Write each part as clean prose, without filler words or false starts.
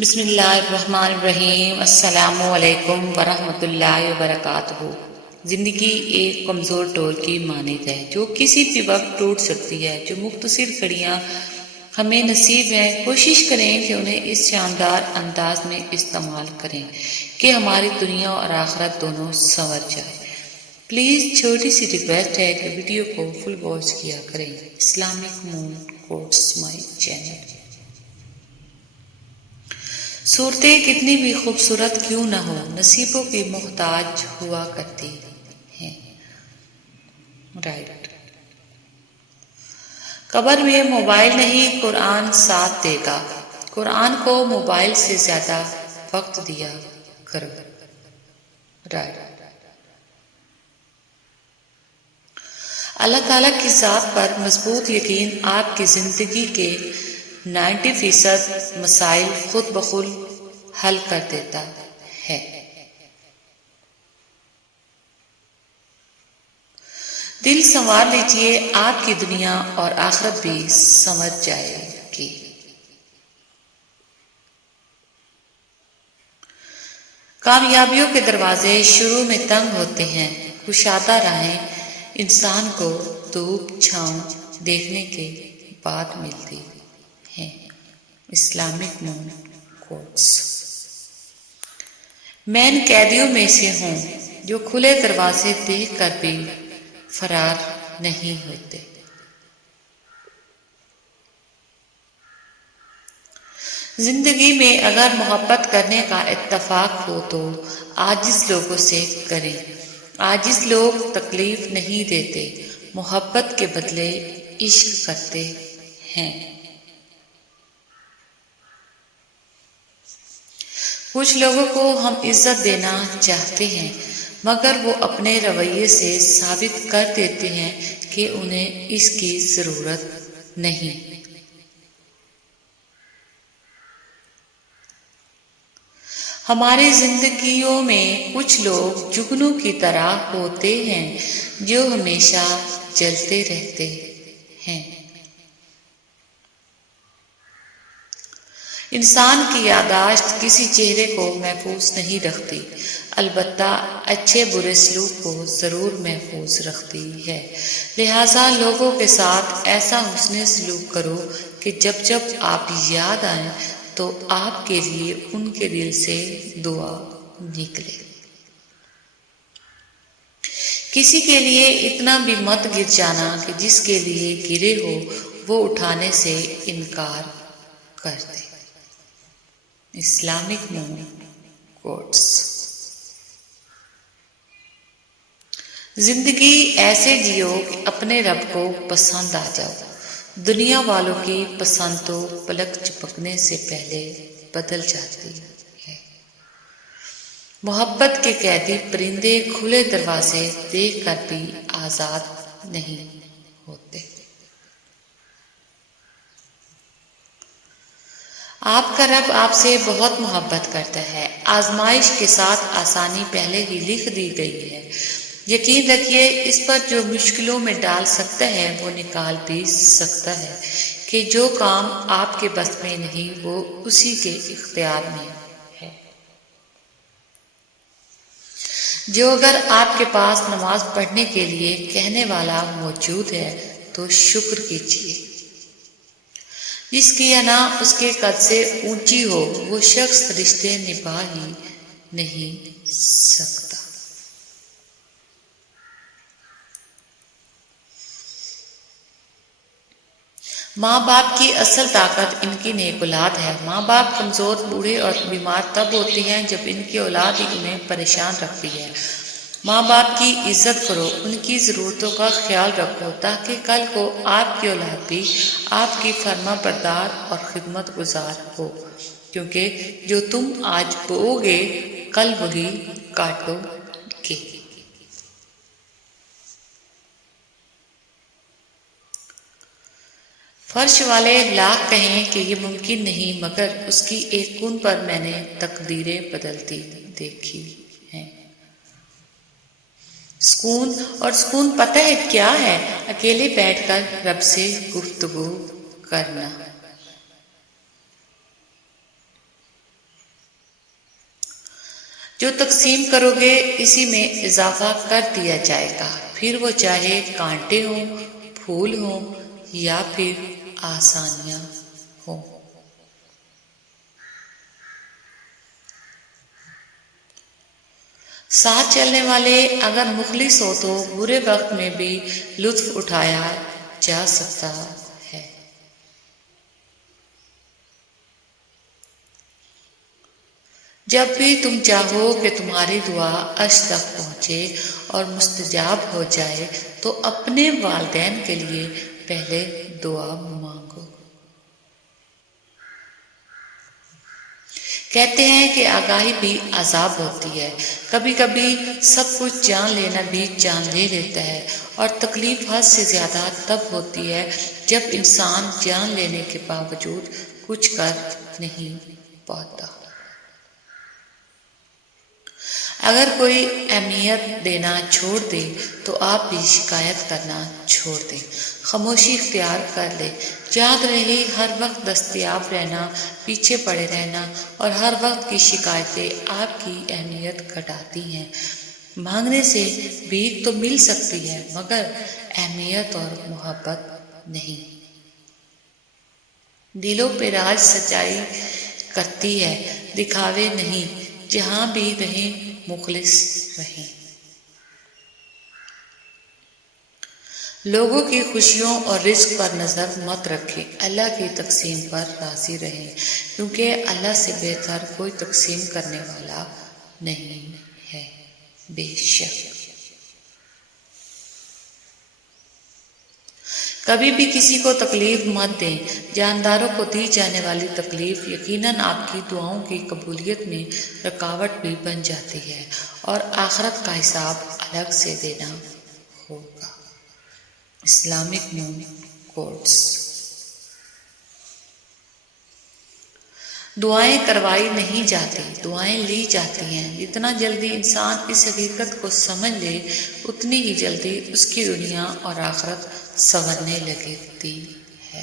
بسم اللہ الرحمن الرحیم۔ السلام علیکم ورحمۃ اللہ وبرکاتہ۔ زندگی ایک کمزور ڈور کی مانند ہے جو کسی بھی وقت ٹوٹ سکتی ہے۔ جو مختصر گھڑیاں ہمیں نصیب ہیں، کوشش کریں کہ انہیں اس شاندار انداز میں استعمال کریں کہ ہماری دنیا اور آخرت دونوں سنور جائے۔ پلیز چھوٹی سی ریکویسٹ ہے کہ ویڈیو کو فل واچ کیا کریں۔ Islamic moon quotes my channel. صورتیں کتنی بھی خوبصورت کیوں نہ ہو، نصیبوں کی محتاج ہوا کرتی ہیں۔ رائٹ۔ قبر میں موبائل نہیں، قرآن ساتھ دے گا۔ قرآن کو موبائل سے زیادہ وقت دیا کرو۔ رائٹ۔ اللہ تعالیٰ کی ذات پر مضبوط یقین آپ کی زندگی کے 90% مسائل خود بخود حل کر دیتا ہے۔ دل سنوار لیجئے، آپ کی دنیا اور آخرت بھی سنور جائے گی۔ کامیابیوں کے دروازے شروع میں تنگ ہوتے ہیں، کشادہ راہیں انسان کو دھوپ چھاؤں دیکھنے کے بعد ملتی ہیں۔ Islamic moon quotes. میں ان قیدیوں میں سے ہوں جو کھلے دروازے دیکھ کر بھی فرار نہیں ہوتے۔ زندگی میں اگر محبت کرنے کا اتفاق ہو تو عاجز لوگوں سے کریں۔ عاجز لوگ تکلیف نہیں دیتے، محبت کے بدلے عشق کرتے ہیں۔ کچھ لوگوں کو ہم عزت دینا چاہتے ہیں مگر وہ اپنے رویے سے ثابت کر دیتے ہیں کہ انہیں اس کی ضرورت نہیں۔ ہماری زندگیوں میں کچھ لوگ جگنوں کی طرح ہوتے ہیں جو ہمیشہ جلتے رہتے ہیں۔ انسان کی یادداشت کسی چہرے کو محفوظ نہیں رکھتی، البتہ اچھے برے سلوک کو ضرور محفوظ رکھتی ہے۔ لہٰذا لوگوں کے ساتھ ایسا حسن سلوک کرو کہ جب جب آپ یاد آئیں تو آپ کے لیے ان کے دل سے دعا نکلے۔ کسی کے لیے اتنا بھی مت گر جانا کہ جس کے لیے گرے ہو وہ اٹھانے سے انکار کر دے۔ Islamic moon quotes. زندگی ایسے جیو کہ اپنے رب کو پسند آ جاؤ۔ دنیا والوں کی پسند تو پلک جھپکنے سے پہلے بدل جاتی ہے۔ محبت کے قیدی پرندے کھلے دروازے دیکھ کر بھی آزاد نہیں ہوتے۔ آپ کا رب آپ سے بہت محبت کرتا ہے۔ آزمائش کے ساتھ آسانی پہلے ہی لکھ دی گئی ہے۔ یقین رکھیے اس پر جو مشکلوں میں ڈال سکتا ہے وہ نکال بھی سکتا ہے کہ جو کام آپ کے بس میں نہیں وہ اسی کے اختیار میں ہے۔ جو اگر آپ کے پاس نماز پڑھنے کے لیے کہنے والا موجود ہے تو شکر کیجیے۔ جس کی انا اس کے قد سے اونچی ہو وہ شخص رشتے نبھا ہی نہیں سکتا۔ ماں باپ کی اصل طاقت ان کی نیک اولاد ہے۔ ماں باپ کمزور، بوڑھے اور بیمار تب ہوتے ہیں جب ان کی اولاد ہی انہیں پریشان رکھتی ہے۔ ماں باپ کی عزت کرو، ان کی ضرورتوں کا خیال رکھو تاکہ کل کو آپ کی اولاد بھی آپ کی فرما بردار اور خدمت گزار ہو، کیونکہ جو تم آج بو گے کل وہی کاٹو گے۔ فرش والے لاکھ کہیں کہ یہ ممکن نہیں مگر اس کی ایک کن پر میں نے تقدیریں بدلتی دیکھی ہیں۔ سکون پتہ ہے کیا ہے؟ اکیلے بیٹھ کر رب سے گفتگو کرنا۔ جو تقسیم کرو گے اسی میں اضافہ کر دیا جائے گا، پھر وہ چاہے کانٹے ہوں، پھول ہوں یا پھر آسانیاں ہوں۔ ساتھ چلنے والے اگر مخلص ہو تو برے وقت میں بھی لطف اٹھایا جا سکتا ہے۔ جب بھی تم چاہو کہ تمہاری دعا عرش تک پہنچے اور مستجاب ہو جائے تو اپنے والدین کے لیے پہلے دعا مانگو۔ کہتے ہیں کہ آگاہی بھی عذاب ہوتی ہے، کبھی کبھی سب کچھ جان لینا بھی جان لے لیتا ہے، اور تکلیف حد سے زیادہ تب ہوتی ہے جب انسان جان لینے کے باوجود کچھ کر نہیں پاتا۔ اگر کوئی اہمیت دینا چھوڑ دے تو آپ بھی شکایت کرنا چھوڑ دیں، خاموشی اختیار کر لیں۔ یاد رہے، ہر وقت دستیاب رہنا، پیچھے پڑے رہنا اور ہر وقت کی شکایتیں آپ کی اہمیت گھٹاتی ہیں۔ مانگنے سے بھیک تو مل سکتی ہے مگر اہمیت اور محبت نہیں۔ دلوں پہ راج سچائی کرتی ہے، دکھاوے نہیں۔ جہاں بھی رہیں مخلص رہیں۔ لوگوں کی خوشیوں اور رزق پر نظر مت رکھیں، اللہ کی تقسیم پر راضی رہیں، کیونکہ اللہ سے بہتر کوئی تقسیم کرنے والا نہیں ہے۔ بے شک کبھی بھی کسی کو تکلیف مت دیں۔ جانداروں کو دی جانے والی تکلیف یقیناً آپ کی دعاؤں کی قبولیت میں رکاوٹ بھی بن جاتی ہے، اور آخرت کا حساب الگ سے دینا ہوگا۔ Islamic moon quotes. دعائیں کروائی نہیں جاتی، دعائیں لی جاتی ہیں۔ جتنا جلدی انسان اس حقیقت کو سمجھ لے اتنی ہی جلدی اس کی دنیا اور آخرت سنورنے لگتی ہے۔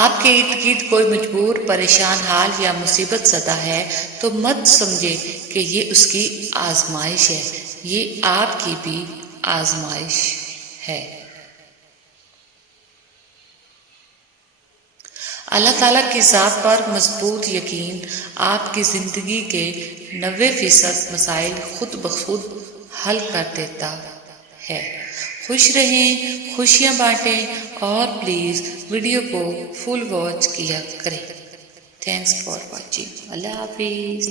آپ کے ارد گرد کوئی مجبور، پریشان حال یا مصیبت زدہ ہے تو مت سمجھے کہ یہ اس کی آزمائش ہے، یہ آپ کی بھی آزمائش ہے۔ اللہ تعالیٰ کی ذات پر مضبوط یقین آپ کی زندگی کے 90% مسائل خود بخود حل کر دیتا ہے۔ خوش رہیں، خوشیاں بانٹیں اور پلیز ویڈیو کو فل واچ کیا کریں۔ Thanks for watching. اللہ حافظ۔